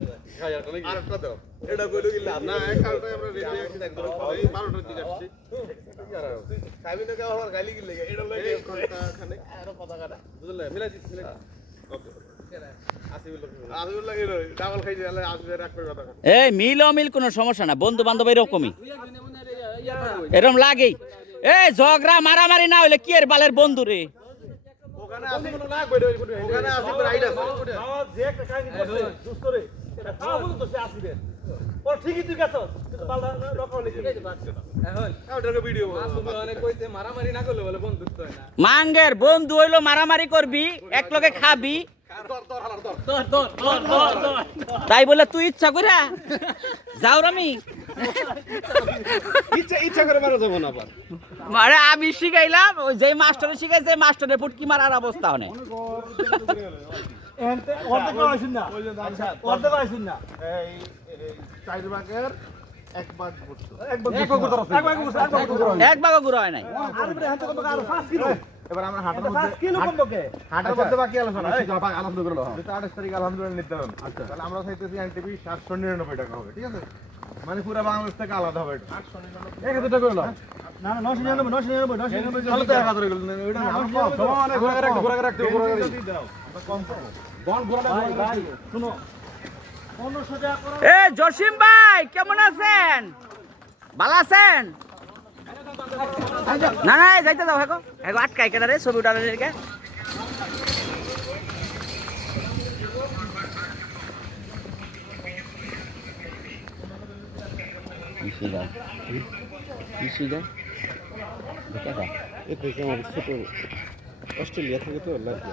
এই 12টার দিকে আসছি খাবি না কেউ আমার গালি গিলে এটা লই এক ঘণ্টা খানে আরও কথা কাটা বুঝলে মিলাই দিস মিলাই ওকে আসিবুল লাগে ডাবল খাই দিলে আসবে একটা কথা এই মিল অমিল কোনো সমস্যা না বন্ধু বান্ধব এরকমই। এরকম লাগেই। এই, ঝগড়া, মারামারি না হইলে কি এর বালের বন্ধু রে? ওখানে আসি ওখানে আসি রাইড আছে। যে একটা কাহিনী করছে দুষ্ট রে এটা খাওয়া বলতো তো সে আসিবে। ওর ঠিকই তুই গেছ। কিন্তু পাল্টা রকম লিখে ওটাকে ভিডিও মারামারি না করলে বলে বন্ধুত্ব হয় না। মাঙ্গের বন্ধু হইল মারামারি করবি এক লগে খাবি। তাই বলে তুই ইচ্ছা করে যাও আমি ইচ্ছা ইচ্ছা করে মারা যাব না আবার। মানে আমি শিখাইলাম ওই যে মাস্টারে শিখাইছে মাস্টারে ফুটকি মারার অবস্থা অনেক। অর্ধেক আইছুন না? আচ্ছা অর্ধেক আইছুন না? এই এই চার ভাগের এক ভাগ করছ এক ভাগ এক ভাগ করতে এক ভাগ করতে এক ভাগ করতে এক ভাগও গুঁড়ো হয় নাই। আর বলে হাতে কত আর 5 কিলো? এবার আমরা হাটের এটা 5 কিলো কম বকে হাটের মধ্যে বাকি আলোচনা। আলহামদুলিল্লাহ আঠাশ তারিখ আলহামদুলিল্লাহ নিতে হবে আচ্ছা। তাহলে আমরা চাইতেছি এনটিভি সাতশো নিরানব্বই টাকা হবে ঠিক আছে? মানে পুরো বাংলাদেশ থেকে আলাদা হবে এক হাজার টাকা হলো। না না 999 999 999 তাহলে তো এক হাজার গেল ওইটা না, আমার কম। সমান ঘোরাঘুরি রাখতে, ঘোরাঘুরি রাখতে, ঘোরাঘুরি রাখতে। কম বল ঘোরাটা ভাই ঘোরাঘুরি ভাই রাখতে। শুনো। 1500 টাকা করো। এ জসিম ভাই কেমন আছেন? ভালো আছেন? না না যাইতে দাও হেগো হেগো আটকাই কেন রে ছবি উঠালে রেখে এটা আমার ছোট অস্ট্রেলিয়া থেকে তো লাগবে